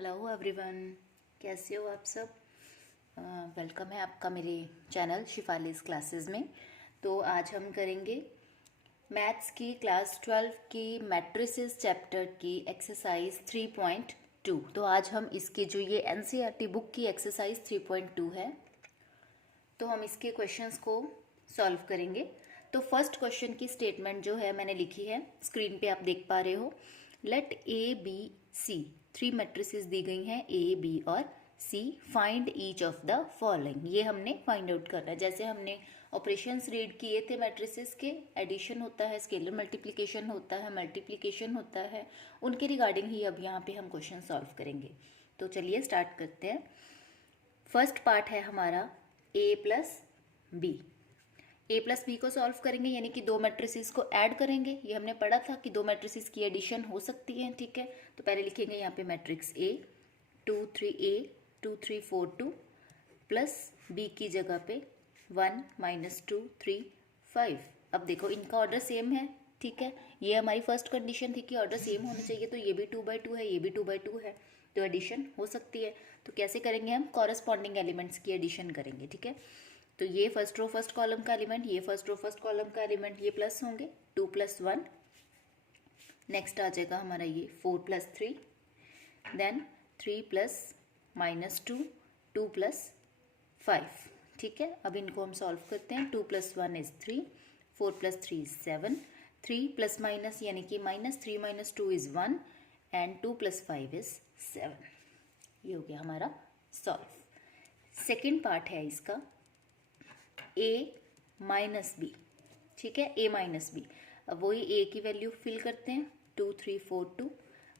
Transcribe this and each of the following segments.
Hello everyone, कैसे हो आप सब। वेलकम है आपका मेरे चैनल शिफालीज क्लासेस में। तो आज हम करेंगे मैथ्स की क्लास 12 की मैट्रिसेस चैप्टर की एक्सरसाइज 3.2। तो आज हम इसकी जो ये एनसीईआरटी बुक की एक्सरसाइज 3.2 है, तो हम इसके क्वेश्चंस को सॉल्व करेंगे। तो फर्स्ट क्वेश्चन की स्टेटमेंट जो है मैंने लिखी है, स्क्रीन पे आप देख पा रहे हो। Let A B C, three matrices दी गई हैं ए बी और C, find each of the following. ये हमने फाइंड आउट करना है। जैसे हमने ऑपरेशंस रीड किए थे मैट्रिसेस के, एडिशन होता है, स्केलर मल्टीप्लिकेशन होता है, मल्टीप्लिकेशन होता है, उनके रिगार्डिंग ही अब यहाँ पे हम क्वेश्चन सॉल्व करेंगे। तो चलिए स्टार्ट करते हैं। फर्स्ट पार्ट है हमारा ए प्लस बी। ए प्लस बी को सॉल्व करेंगे, यानी कि दो मैट्रिसेस को ऐड करेंगे। ये हमने पढ़ा था कि दो मैट्रिसेस की एडिशन हो सकती है, ठीक है। तो पहले लिखेंगे यहाँ पे matrix A 2 3 A 2 3 4 2 plus B की जगह पे 1 -2 3 5। अब देखो इनका ऑर्डर सेम है, ठीक है। ये हमारी फर्स्ट कंडीशन थी कि ऑर्डर सेम होना चाहिए, तो ये भी 2/2 है, ये भी 2/2 है, तो एडिशन हो सकती है। तो कैसे करेंगे हम, कॉरस्पॉन्डिंग एलिमेंट्स की एडिशन करेंगे, ठीक है। तो ये फर्स्ट रो फर्स्ट कॉलम का एलिमेंट, ये फर्स्ट रो फर्स्ट कॉलम का एलिमेंट, ये प्लस होंगे, 2 + 1। नेक्स्ट आ जाएगा हमारा ये 4 + 3, देन 3 + -2 2 + 5, ठीक है। अब इनको हम सॉल्व करते हैं। 2 + 1 = 3, 4 + 3 = 7, 3 प्लस माइनस यानी कि -3 - 2 = 1 एंड 2 + 5 = 7। ये हो गया हमारा सॉल्व। सेकेंड पार्ट है इसका ए माइनस बी, ठीक है, ए माइनस बी। अब वही ए की वैल्यू फिल करते हैं, 2 3 4 2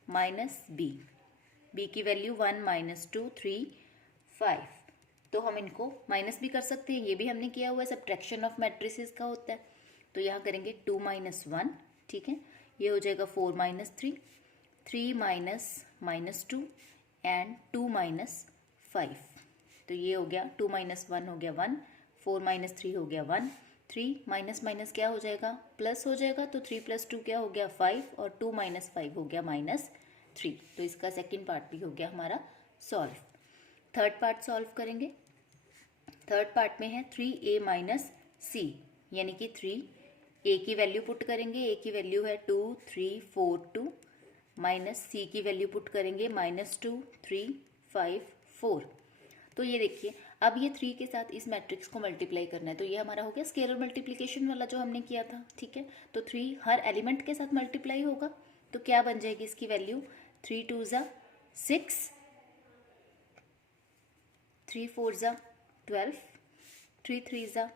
माइनस बी की वैल्यू 1 -2 3 5। तो हम इनको माइनस भी कर सकते हैं, ये भी हमने किया हुआ है, सब्ट्रैक्शन ऑफ मैट्रिसेस का होता है। तो यहाँ करेंगे 2 - 1, ठीक है। ये हो जाएगा 4 - 3 3 -2 एंड 2 - 5। तो ये हो गया 2 - 1 हो गया 1, 4 - 3 हो गया 1, 3 माइनस माइनस क्या हो जाएगा, प्लस हो जाएगा। तो 3 + 2 क्या हो गया 5, और 2 - 5 हो गया -3। तो इसका सेकंड पार्ट भी हो गया हमारा सॉल्व। थर्ड पार्ट सॉल्व करेंगे। थर्ड पार्ट में है 3a - c, यानी कि 3 a की वैल्यू पुट करेंगे, a की वैल्यू है 2 3 4 2, माइनस c की वैल्यू पुट करेंगे -2 3 5 4। तो ये देखिए, अब ये 3 के साथ इस मैट्रिक्स को मल्टीप्लाई करना है। तो ये हमारा हो गया स्केलर मल्टीप्लिकेशन वाला जो हमने किया था, ठीक है। तो 3 हर एलिमेंट के साथ मल्टीप्लाई होगा, तो क्या बन जाएगी इसकी वैल्यू, 3 2 = 6, 3 4 = 12, 3 3 =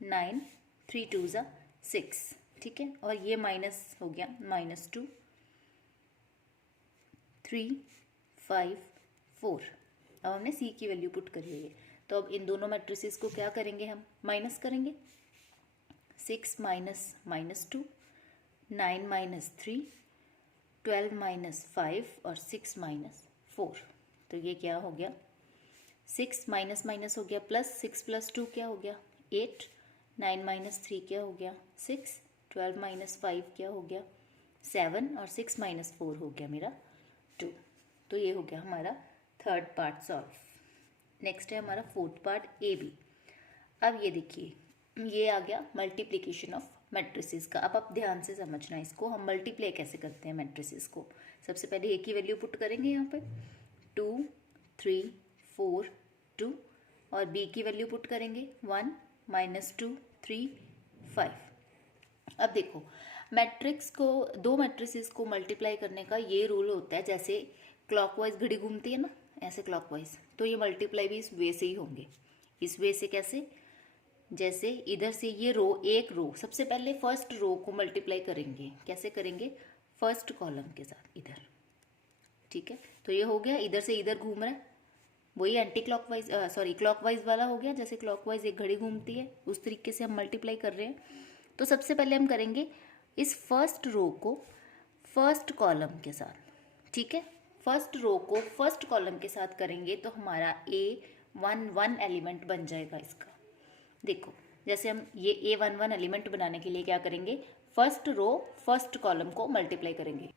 9, 3 2 = 6, ठीक है। और ये माइनस हो गया -2 3 5 4। अब हमने सी की वैल्यू पुट करी हुई है। तो अब इन दोनों मैट्रिसेस को क्या करेंगे, हम माइनस करेंगे। 6 - -2, 9 - 3, 12 - 5 और 6 - 4। तो ये क्या हो गया, 6 माइनस माइनस हो गया प्लस, 6 + 2 क्या हो गया 8, 9 - 3 क्या हो गया 6, 12 - 5 क्या हो गया 7, और 6 - 4 हो गया मेरा 2। तो ये हो गया हमारा थर्ड पार्ट सॉल्व। नेक्स्ट है हमारा फोर्थ पार्ट ए बी। अब ये देखिए, ये आ गया मल्टीप्लिकेशन ऑफ मैट्रिसेस का। अब आप ध्यान से समझना इसको, हम मल्टीप्लाई कैसे करते हैं मैट्रिसेस को। सबसे पहले ए की वैल्यू पुट करेंगे यहाँ पे 2 3 4 2, और बी की वैल्यू पुट करेंगे 1 -2 3 5। अब देखो, मैट्रिक्स को, दो मैट्रिसेस को मल्टीप्लाई करने का ये रूल होता है, जैसे क्लॉकवाइज घड़ी घूमती है ना, ऐसे क्लॉकवाइज, तो ये मल्टीप्लाई भी इस वे से ही होंगे। इस वे से कैसे, जैसे इधर से ये रो, एक रो, सबसे पहले फर्स्ट रो को मल्टीप्लाई करेंगे। कैसे करेंगे, फर्स्ट कॉलम के साथ इधर, ठीक है। तो ये हो गया, इधर से इधर घूम रहा है, वही एंटी क्लॉकवाइज क्लॉकवाइज वाला हो गया। जैसे क्लॉकवाइज एक घड़ी घूमती है, उस तरीके से हम मल्टीप्लाई कर रहे हैं। तो सबसे पहले हम करेंगे इस फर्स्ट रो को फर्स्ट कॉलम के साथ, ठीक है। फर्स्ट रो को फर्स्ट कॉलम के साथ करेंगे तो हमारा A11 एलिमेंट बन जाएगा इसका। देखो, जैसे हम ये A11 एलिमेंट बनाने के लिए क्या करेंगे, फर्स्ट रो फर्स्ट कॉलम को मल्टीप्लाई करेंगे।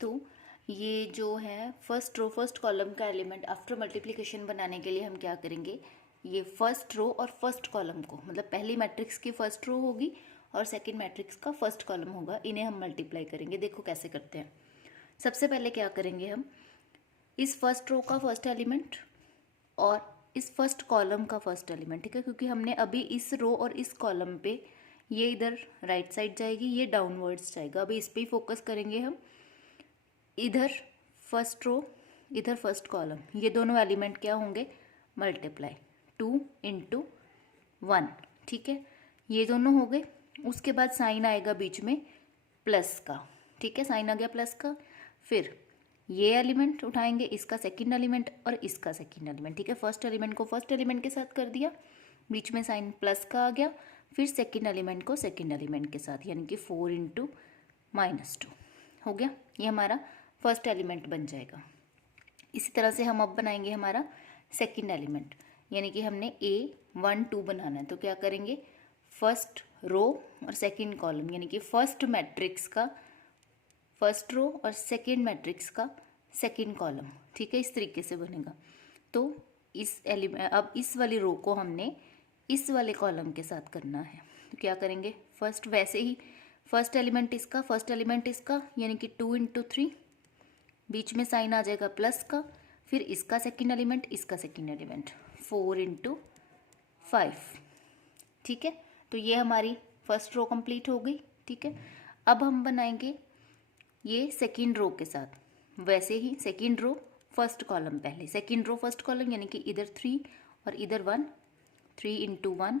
तो ये जो है फर्स्ट रो फर्स्ट कॉलम का एलिमेंट आफ्टर मल्टीप्लिकेशन बनाने के लिए हम क्या करेंगे, ये फर्स्ट रो और फर्स्ट कॉलम को, मतलब पहली मैट्रिक्स की फर्स्ट रो होगी और सेकंड मैट्रिक्स का फर्स्ट कॉलम होगा, इन्हें हम मल्टीप्लाई करेंगे। देखो कैसे करते हैं। सबसे पहले क्या करेंगे हम, इस फर्स्ट रो का फर्स्ट एलिमेंट और इस फर्स्ट कॉलम का फर्स्ट एलिमेंट, ठीक है, क्योंकि हमने अभी इस रो और इस कॉलम पे, ये इधर राइट साइड जाएगी, ये डाउनवर्ड्स जाएगा, अभी इस पे ही फोकस करेंगे हम। इधर फर्स्ट रो, इधर फर्स्ट कॉलम, ये दोनों एलिमेंट क्या होंगे, मल्टीप्लाई 2 × 1, ठीक है, ये दोनों हो गए। उसके बाद साइन आएगा बीच में प्लस का, ठीक है, साइन आ गया प्लस का। फिर ये एलिमेंट उठाएंगे, इसका सेकंड एलिमेंट और इसका सेकंड एलिमेंट, ठीक है, फर्स्ट एलिमेंट को फर्स्ट एलिमेंट के साथ कर दिया, बीच में साइन प्लस का आ गया। फिर सेकंड एलिमेंट को सेकंड एलिमेंट के साथ, यानी कि 4 × -2 हो गया, ये हमारा फर्स्ट एलिमेंट बन जाएगा। इसी तरह से हम अब बनाएंगे हमारा सेकंड एलिमेंट, यानी कि हमने A1 2 बनाना है, तो क्या करेंगे, फर्स्ट रो और सेकंड कॉलम, यानी कि फर्स्ट मैट्रिक्स का फर्स्ट रो और सेकंड मैट्रिक्स का सेकंड कॉलम, ठीक है, इस तरीके से बनेगा। तो इस एलिमेंट, अब इस वाली रो को हमने इस वाले कॉलम के साथ करना है, तो क्या करेंगे, फर्स्ट वैसे ही फर्स्ट एलिमेंट इसका फर्स्ट एलिमेंट इसका, यानी कि 2 × 3, बीच में साइन आ जाएगा प्लस का। फिर इसका सेकंड एलिमेंट, इसका सेकंड एलिमेंट, 4 × 5, ठीक है। तो ये हमारी फर्स्ट रो कंप्लीट हो गई, ठीक है। अब हम बनाएंगे ये सेकंड रो के साथ, वैसे ही सेकंड रो फर्स्ट कॉलम, पहले सेकंड रो फर्स्ट कॉलम, यानी कि इधर 3 और इधर 1, 3 × 1,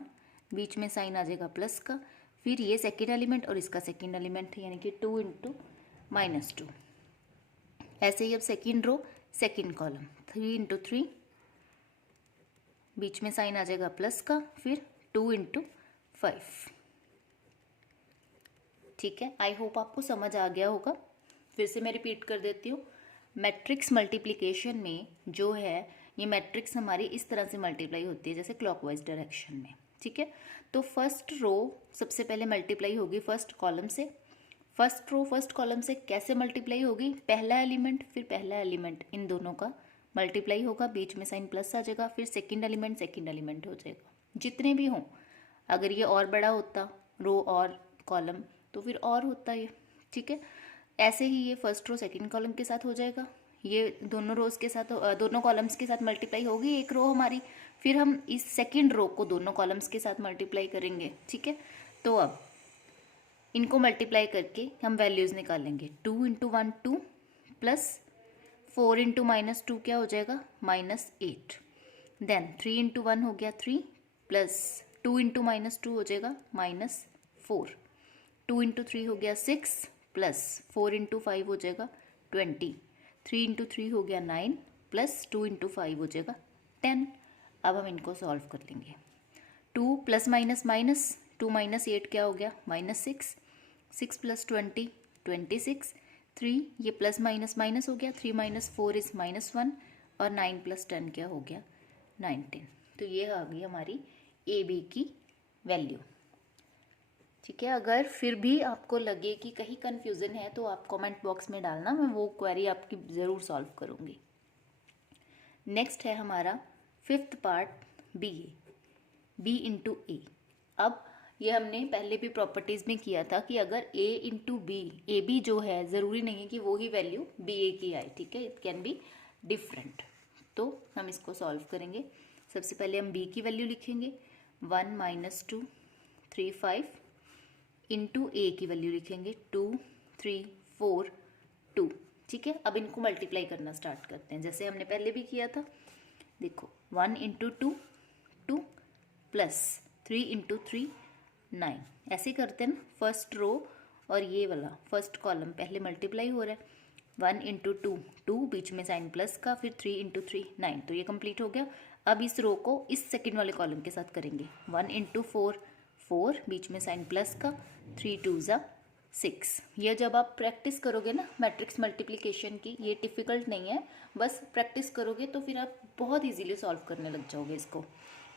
बीच में साइन आ जाएगा प्लस का। फिर ये सेकंड एलिमेंट और इसका सेकंड एलिमेंट, यानी कि 2 × -2। ऐसे ही अब सेकंड रो सेकंड कॉलम, 3 × 3, बीच में साइन आ जाएगा प्लस का। फिर 2 × 5, ठीक है। आई होप आपको समझ आ गया होगा। फिर से मैं रिपीट कर देती हूँ, मैट्रिक्स मल्टीप्लिकेशन में जो है, ये मैट्रिक्स हमारी इस तरह से मल्टीप्लाई होती है, जैसे क्लॉकवाइज डायरेक्शन में, ठीक है। तो फर्स्ट रो सबसे पहले मल्टीप्लाई होगी फर्स्ट कॉलम से, फर्स्ट रो फर्स्ट कॉलम से कैसे मल्टीप्लाई होगी, पहला एलिमेंट फिर पहला एलिमेंट, इन दोनों का मल्टीप्लाई होगा, बीच में साइन प्लस आ जाएगा। फिर सेकंड एलिमेंट हो जाएगा, जितने भी हों। अगर ये और बड़ा होता रो और कॉलम तो फिर और होता ये, ठीक है। ऐसे ही ये फर्स्ट रो सेकंड कॉलम के साथ हो जाएगा, ये दोनों रोज के साथ, दोनों कॉलम्स के साथ मल्टीप्लाई होगी एक रो हमारी। फिर हम इस सेकंड रो को दोनों कॉलम्स के साथ मल्टीप्लाई करेंगे, ठीक है। तो अब इनको मल्टीप्लाई करके हम वैल्यूज निकालेंगे। 2 × 1 2 प्लस 4 × -2 क्या हो जाएगा, -8। देन 3 × 1 हो गया 3, प्लस 2 × -2 हो जाएगा -4। 2 × 3 हो गया 6, प्लस 4 × 5 हो जाएगा 20। 3 × 3 हो गया 9, प्लस 2 × 5 हो जाएगा 10। अब हम इनको सॉल्व कर लेंगे। 2 + -, 2 - 8 क्या हो गया, -6, 6 + 20 26, 3 ये प्लस माइनस हो गया, 3 - 4 इज -1, और 9 + 10 क्या हो गया, 19। तो ये आ गई हमारी AB की वैल्यू, ठीक है। अगर फिर भी आपको लगे कि कहीं कन्फ्यूज़न है तो आप कमेंट बॉक्स में डालना, मैं वो क्वेरी आपकी ज़रूर सॉल्व करूँगी। नेक्स्ट है हमारा 5th पार्ट B × A। अब ये हमने पहले भी प्रॉपर्टीज़ में किया था कि अगर A × B, AB जो है ज़रूरी नहीं है कि वो ही वैल्यू BA की आए, ठीक है, इट कैन बी डिफरेंट। तो हम इसको सॉल्व करेंगे। सबसे पहले हम B की वैल्यू लिखेंगे, 1 - 2 3 5 इंटू A की वैल्यू लिखेंगे 2 3 4 2, ठीक है। अब इनको मल्टीप्लाई करना स्टार्ट करते हैं, जैसे हमने पहले भी किया था। देखो 1 × 2 2 प्लस 3 × 3 9, ऐसे करते हैं ना। फर्स्ट रो और ये वाला फर्स्ट कॉलम पहले मल्टीप्लाई हो रहा है, 1 × 2 2, बीच में साइन प्लस का, फिर 3 × 3 9, तो ये कंप्लीट हो गया। अब इस रो को इस सेकंड वाले कॉलम के साथ करेंगे, 1 × 4 4, बीच में साइन प्लस का, 3 2 = 6। ये जब आप प्रैक्टिस करोगे ना मैट्रिक्स मल्टीप्लिकेशन की, ये डिफ़िकल्ट नहीं है, बस प्रैक्टिस करोगे तो फिर आप बहुत इजीली सॉल्व करने लग जाओगे इसको।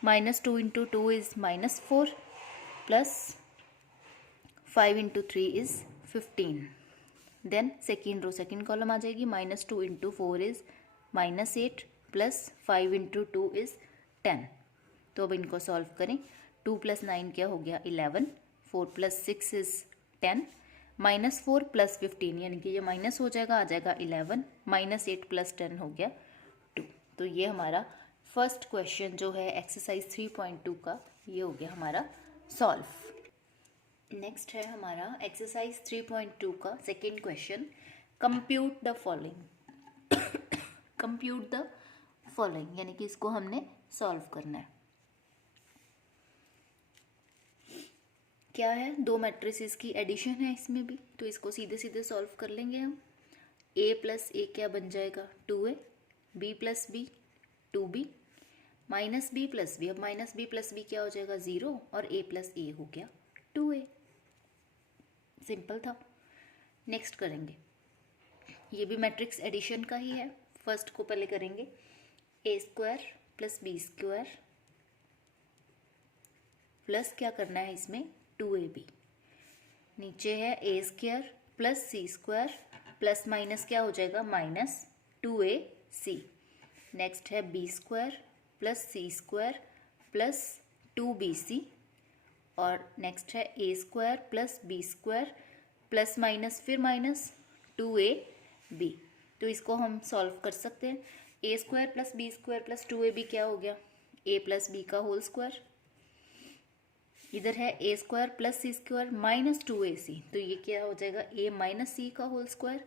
-2 × 2 is -4, plus 5 × 3 is 15, then second row second column आ जाएगी, -2 × 4 इज़ -8 प्लस 5 × 2 इज़ 10। तो अब इनको सॉल्व करें। 2 + 9 क्या हो गया 11, 4 + 6 इज़ 10, -4 + 15 यानी कि ये माइनस हो जाएगा, आ जाएगा 11, -8 + 10 हो गया 2। तो ये हमारा फर्स्ट क्वेश्चन जो है एक्सरसाइज 3.2 का ये हो गया हमारा सॉल्व। नेक्स्ट है हमारा एक्सरसाइज 3.2 का second question, compute the following. Compute the following यानी कि इसको हमने सॉल्व करना है। क्या है, दो मैट्रिसेस की एडिशन है इसमें भी, तो इसको सीधे सीधे सॉल्व कर लेंगे हम। a + a क्या बन जाएगा 2a, b + b 2b, -b + b, अब -b + b क्या हो जाएगा 0 और a + a हो गया 2a। सिंपल था। नेक्स्ट करेंगे, ये भी मैट्रिक्स एडिशन का ही है। फर्स्ट को पहले करेंगे, a² + b² प्लस क्या करना है इसमें 2ab, नीचे है a² + c² प्लस माइनस क्या हो जाएगा -2ac। नेक्स्ट है b² + c² प्लस 2bc और नेक्स्ट है a² + b² प्लस माइनस फिर माइनस 2ab। तो इसको हम सॉल्व कर सकते हैं। a² + b² प्लस 2ab क्या हो गया a + b का होल स्क्वायर, इधर है a² + c² -2ac, तो ये क्या हो जाएगा a - c का whole square,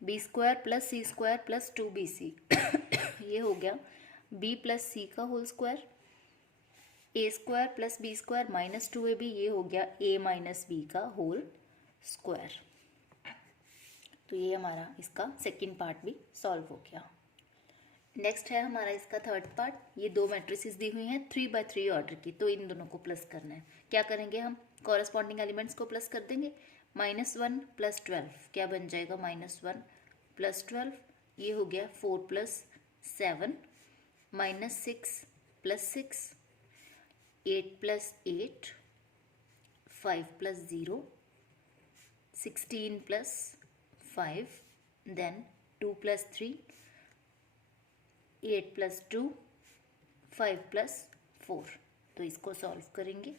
b² + c² plus 2bc ये हो गया b + c का whole square, a² + b² -2ab ये हो गया a - b का होल स्क्वायर। तो ये हमारा इसका सेकंड पार्ट भी सॉल्व हो गया। नेक्स्ट है हमारा इसका थर्ड पार्ट, ये दो मैट्रिसेस दी हुई हैं 3x3 ऑर्डर की, तो इन दोनों को प्लस करना है। क्या करेंगे हम, कॉरस्पॉन्डिंग एलिमेंट्स को प्लस कर देंगे। -1 + 12 क्या बन जाएगा -1 + 12, ये हो गया 4 + 7, -6 + 6, 8 + 8, 5 + 0, 16 + 5, देन 2 + 3, 8 + 2, 5 + 4। तो इसको सॉल्व करेंगे,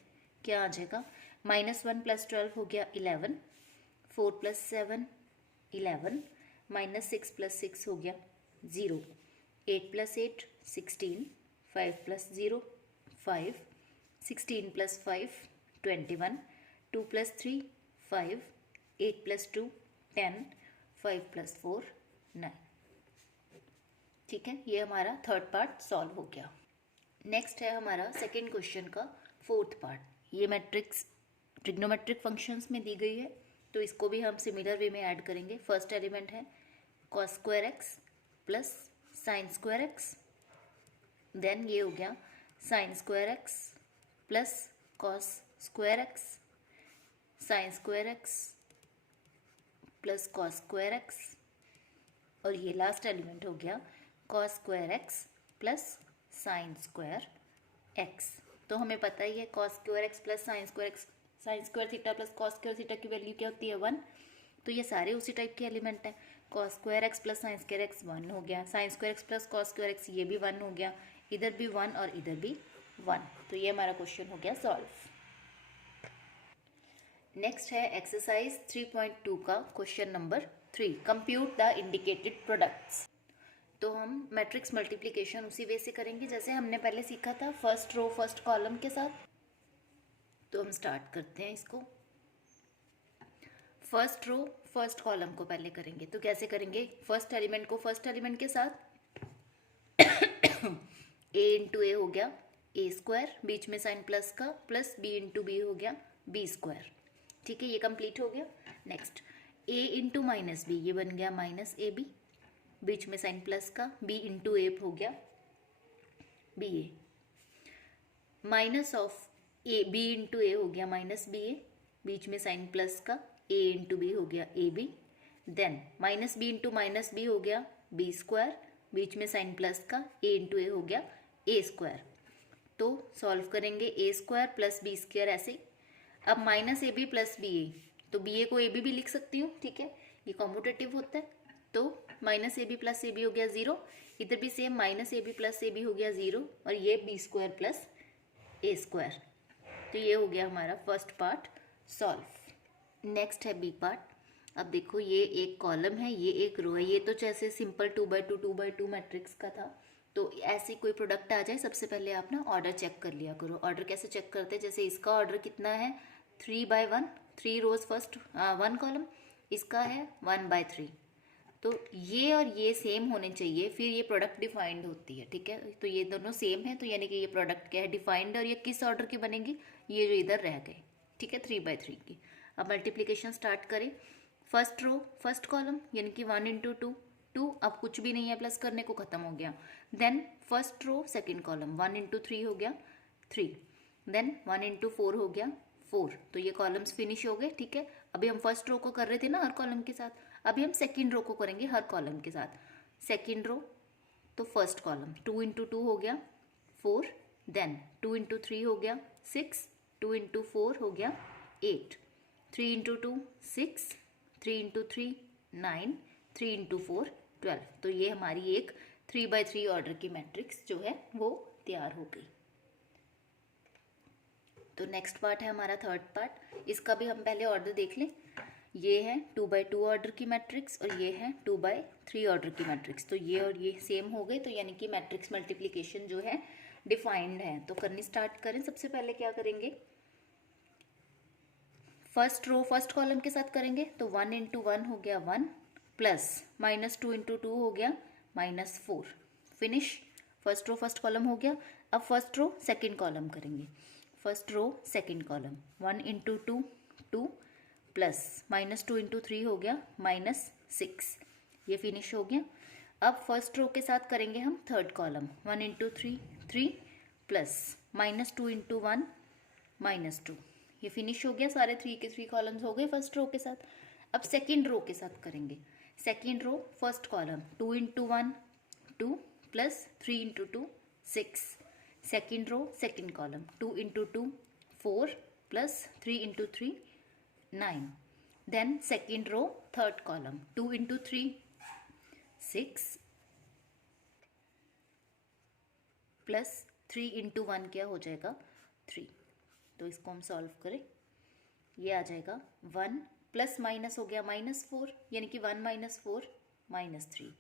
क्या आ जाएगा -1 + 12 हो गया 11, 4 + 7 11, -6 + 6 हो गया 0, 8 + 8 16, 5 + 0 5, 16 + 5 21, 2 + 3 5, 8 + 2 10, 5 + 4 9। ठीक है, ये हमारा थर्ड पार्ट सॉल्व हो गया। नेक्स्ट है हमारा सेकेंड क्वेश्चन का फोर्थ पार्ट। ये मैट्रिक्स ट्रिग्नोमेट्रिक फंक्शंस में दी गई है, तो इसको भी हम सिमिलर वे में ऐड करेंगे। फर्स्ट एलिमेंट है cos² प्लस sin² देन ये हो गया sin² plus cos² sin² plus cos² और ये लास्ट एलिमेंट हो गया cos² प्लस sin²x। तो हमें पता ही है cos² plus sin² plus cos² की वैल्यू क्या होती है 1, तो ये सारे उसी टाइप के एलिमेंट हैं। cos² प्लस sin² 1 हो गया, sin² प्लस cos² ये भी 1 हो गया, इधर भी 1 और इधर भी 1। तो ये हमारा क्वेश्चन हो गया सॉल्व। नेक्स्ट है एक्सरसाइज 3.2 का question number 3, compute the indicated products. तो हम मैट्रिक्स मल्टीप्लिकेशन उसी वे से करेंगे जैसे हमने पहले सीखा था, फर्स्ट रो फर्स्ट कॉलम के साथ। तो हम स्टार्ट करते हैं इसको। फर्स्ट रो फर्स्ट कॉलम को पहले करेंगे, तो कैसे करेंगे, फर्स्ट एलिमेंट को फर्स्ट एलिमेंट के साथ a × a हो गया a², बीच में साइन प्लस का, प्लस b × b हो गया b²। ठीक है, ये कंप्लीट हो गया। नेक्स्ट a × -b, ये बन गया -ab, बीच में साइन प्लस का, b × a हो गया ba, minus of a b × a हो गया -ba, बीच में साइन प्लस का, a × b हो गया ab, देन -b × -b हो गया b², बीच में साइन प्लस का, a × a हो गया a²। तो सॉल्व करेंगे a² प्लस b² ऐसे। अब -ab प्लस ba, तो ba को ab भी लिख सकती हूँ। ठीक है, ये कॉम्यूटेटिव होता है, तो minus a b plus a b हो गया 0, इधर भी same minus a b plus a b हो गया 0, और ये b square plus a square. तो ये हो गया हमारा फर्स्ट पार्ट सॉल्व। नेक्स्ट है बी पार्ट। अब देखो ये एक कॉलम है, ये एक रो है, ये तो जैसे सिंपल 2x2 मैट्रिक्स का था। तो ऐसे कोई प्रोडक्ट आ जाए, सबसे पहले आप ना ऑर्डर चेक कर लिया करो। ऑर्डर कैसे चेक करते हैं, जैसे इसका ऑर्डर कितना है 3/1, 3 रोज फर्स्ट 1 कॉलम, इसका है 1/3। तो ये और ये सेम होने चाहिए, फिर ये प्रोडक्ट डिफाइंड होती है, ठीक है। तो ये दोनों सेम है, तो यानी कि ये प्रोडक्ट क्या है, डिफाइंड। और ये किस ऑर्डर की बनेगी, ये जो इधर रह गए, ठीक है, 3/3 की। अब मल्टीप्लीकेशन स्टार्ट करें। फर्स्ट रो फर्स्ट कॉलम यानी कि 1 × 2 2, अब कुछ भी नहीं है प्लस करने को, खत्म हो गया। Then first row second column 1 × 3 हो गया 3, देन 1 × 4 हो गया 4। तो ये कॉलम्स फिनिश हो गए, ठीक है। अभी हम फर्स्ट रो को कर रहे थे ना हर कॉलम के साथ, अभी हम सेकंड रो को करेंगे हर कॉलम के साथ। सेकंड रो तो फर्स्ट कॉलम 2 × 2 हो गया 4, देन 2 × 3 हो गया 6, 2 × 4 हो गया 8, 3 × 2 6, 3 × 3 9, 3 × 4 12। तो ये हमारी एक 3/3 ऑर्डर की मैट्रिक्स जो है वो तैयार हो गई। तो नेक्स्ट पार्ट है हमारा थर्ड पार्ट। इसका भी हम पहले ऑर्डर देख लें। ये है 2/2 ऑर्डर की मैट्रिक्स और ये है 2/3 ऑर्डर की मैट्रिक्स। तो ये और ये सेम हो गए, तो यानी कि मैट्रिक्स मल्टीप्लिकेशन जो है डिफाइंड है। तो करनी स्टार्ट करें। सबसे पहले क्या करेंगे, फर्स्ट रो फर्स्ट कॉलम के साथ करेंगे। तो 1 × 1 हो गया 1, प्लस -2 × 2 हो गया -4। Finish, first row first column हो गया। अब फर्स्ट रो सेकंड कॉलम करेंगे। First row second column 1 × 2 2, plus -2 × 3 हो गया -6। ये फिनिश हो गया। अब फर्स्ट रो के साथ करेंगे हम थर्ड कॉलम 1 × 3 3, प्लस -2 × 1 -2। ये फिनिश हो गया। सारे 3 के 3 कॉलम्स हो गए फर्स्ट रो के साथ। अब सेकंड रो के साथ करेंगे। Second row first column 2 × 1 2, plus 3 × 2 6। Second row second column 2 × 2 4, plus 3 × 3 9। Then second row third column 2 × 3 6, plus 3 × 1 क्या हो जाएगा 3। तो इसको हम सॉल्व करें, ये आ जाएगा 1 प्लस माइनस हो गया -4, यानी कि 1 - 4 -3,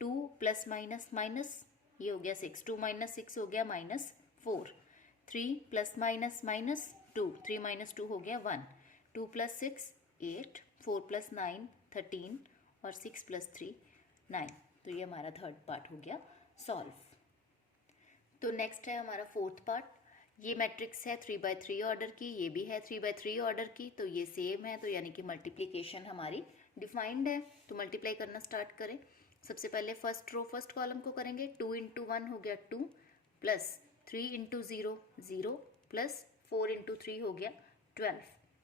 2 प्लस माइनस माइनस ये हो गया 6, 2 - 6 हो गया -4, 3 प्लस माइनस माइनस 2, 3 - 2 हो गया 1, 2 + 6 8, 4 + 9 13, और 6 + 3 9। तो ये हमारा थर्ड पार्ट हो गया सॉल्व। तो नेक्स्ट है हमारा फोर्थ पार्ट। ये मैट्रिक्स है 3/3 ऑर्डर की, ये भी है 3/3 ऑर्डर की, तो ये सेम है, तो यानी कि मल्टीप्लिकेशन हमारी डिफाइंड है। तो मल्टीप्लाई करना स्टार्ट करें। सबसे पहले फर्स्ट रो फर्स्ट कॉलम को करेंगे। 2 × 1 हो गया 2, प्लस 3 × 0 0, प्लस 4 × 3 हो गया 12।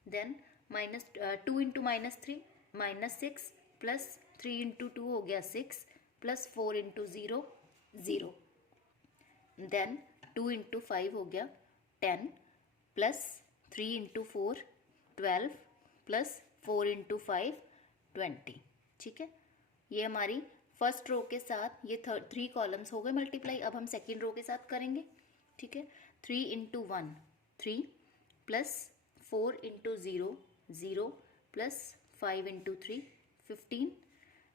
देन -2 × -3 -6, प्लस 3 × 2 हो गया 6, प्लस 4 × 0 0। देन 2 × 5 हो गया 10, प्लस 3 × 4 12, प्लस 4 × 5 20। ठीक है, ये हमारी फर्स्ट रो के साथ ये 3 कॉलम्स हो गए मल्टीप्लाई। अब हम सेकेंड रो के साथ करेंगे। ठीक है, 3 × 1 3, plus 4 × 0 0, plus 5 × 3 15।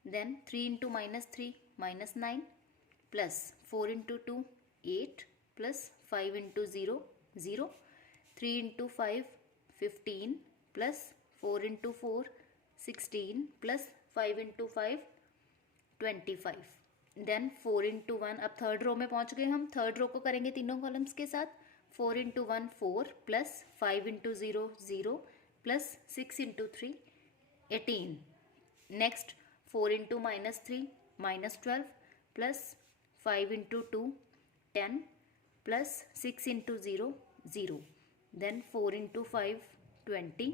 Then 3 × -3 -9, plus 4 × 2 8, plus 5 × 0 0, 3 × 5 15, plus 4 × 4 16, plus 5 × 5 25। Then 4 × 1, अब थर्ड रो में पहुंच गए हम। थर्ड रो को करेंगे तीनों कॉलम्स के साथ। 4 × 1 4, plus 5 × 0 0, plus 6 × 3 18। Next 4 × -3 -12, plus 5 × 2 10, plus 6 × 0 0। Then 4 × 5 20,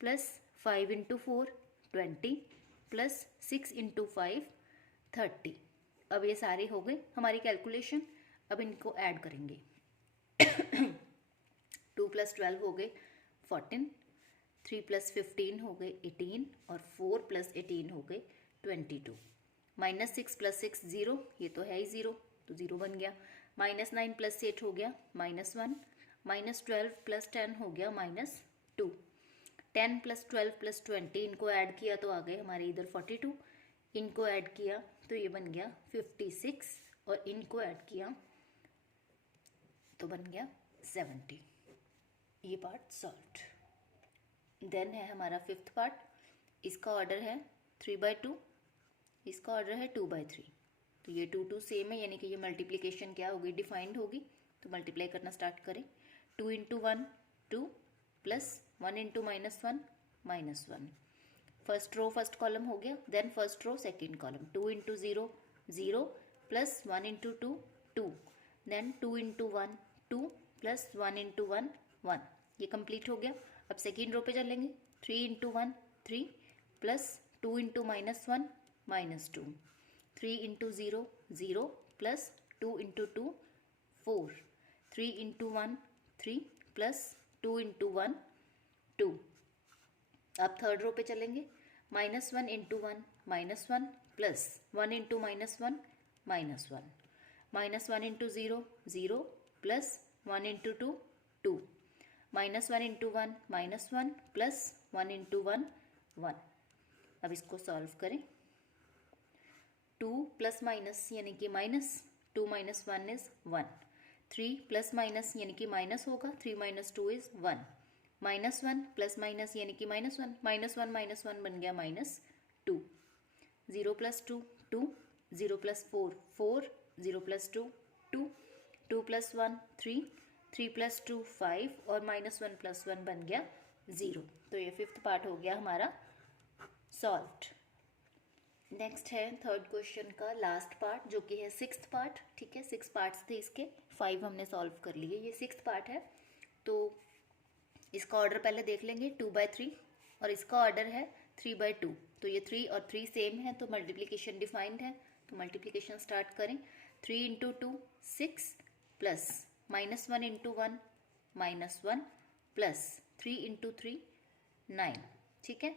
plus 5 × 4 20, plus 6 × 5 30। अब ये सारे हो गए हमारी कैलकुलेशन। अब इनको ऐड करेंगे। 2 + 12 हो गए 14, 3 + 15 हो गए 18 और 4 + 18 हो गए 22। -6 + 6 0, ये तो है ही 0 तो 0 बन गया। -9 + 8 हो गया -1। -12 + 10 हो गया -2। 10 + 12 + 20 इनको ऐड किया तो आ गए हमारे इधर 42। इनको ऐड किया तो ये बन गया 56 और इनको ऐड किया तो बन गया 70। ये पार्ट सॉल्व्ड। देन है हमारा 5th पार्ट। इसका ऑर्डर है 3/2, इसका ऑर्डर है 2/3। तो ये 2 सेम है, यानी कि ये मल्टीप्लिकेशन क्या होगी, डिफाइंड होगी। तो मल्टीप्लाई करना स्टार्ट करें। 2 × 1 2 + 1 × -1 -1। फर्स्ट रो फर्स्ट कॉलम हो गया। Then first row second column. 2 × 0 0 + 1 × 2 2। Then 2 × 1 2 + 1 × 1 1। ये कंप्लीट हो गया। अब सेकेंड रो पे चलेंगे। 3 × 1 3 + 2 × -1 -2। 3 × 0 0 + 2 × 2 4। 3 × 1 3 + 2 × 1 2। अब थर्ड रो पे चलेंगे। -1 × 1 -1 + 1 × -1 -1। -1 × 0 0 + 1 × 2 2। -1 × 1 -1 + 1 × 1 1। अब इसको सॉल्व करें। 2 + माइनस यानी कि माइनस, 2 - 1 इज 1। 3 + माइनस यानी कि माइनस होगा, 3 - 2 इज 1। -1 + माइनस यानी कि -1, -1 - 1 बन गया -2। 0 + 2 2, 0 + 4 4, 0 + 2 2, 2 + 1 3, 3 + 2 5 और -1 + 1 बन गया 0। तो ये 5th पार्ट हो गया हमारा सॉल्व्ड। नेक्स्ट है थर्ड क्वेश्चन का लास्ट पार्ट, जो कि है 6th पार्ट। ठीक है, 6 पार्ट्स थे इसके, 5 हमने सॉल्व कर लिए। ये 6th पार्ट है। तो इसका ऑर्डर पहले देख लेंगे 2/3 और इसका ऑर्डर है 3/2। तो ये 3 और 3 सेम है तो मल्टीप्लिकेशन डिफाइंड है। तो मल्टीप्लिकेशन स्टार्ट करें। 3 × 2 6 + -1 × 1 -1 + 3 × 3 9। ठीक है,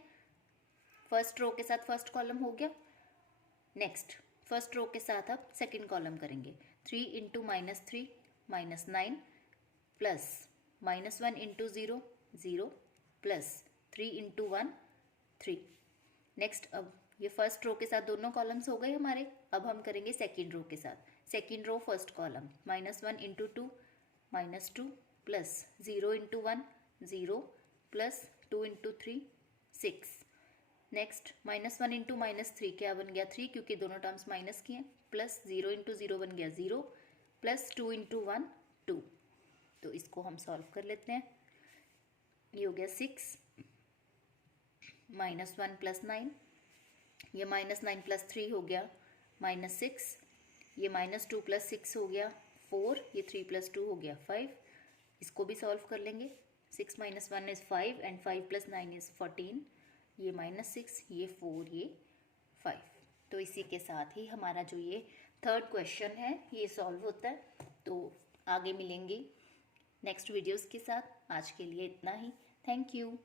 फर्स्ट रो के साथ फर्स्ट कॉलम हो गया। नेक्स्ट फर्स्ट रो के साथ अब सेकेंड कॉलम करेंगे। 3 × -3 -9 + -1 × 0 0 + 3 × 1 3। नेक्स्ट अब ये फर्स्ट रो के साथ दोनों कॉलम्स हो गए हमारे। अब हम करेंगे सेकेंड रो के साथ। Second row first column -1 × 2 -2 + 0 × 1 0 + 2 × 3 6। Next -1 × -3 क्या बन गया 3, क्योंकि दोनों टर्म्स माइनस किए, + 0 × 0 बन गया 0 + 2 × 1 2। तो इसको हम सॉल्व कर लेते हैं। ये हो गया 6 -1 + 9, ये -9 + 3 हो गया -6, ये -2 + 6 हो गया 4, ये 3 + 2 हो गया 5। इसको भी सॉल्व कर लेंगे। 6 - 1 इज़ 5 एंड 5 + 9 इज़ 14। ये -6, ये 4, ये 5। तो इसी के साथ ही हमारा जो ये थर्ड क्वेश्चन है ये सॉल्व होता है। तो आगे मिलेंगे नेक्स्ट वीडियोस के साथ। आज के लिए इतना ही। Thank you.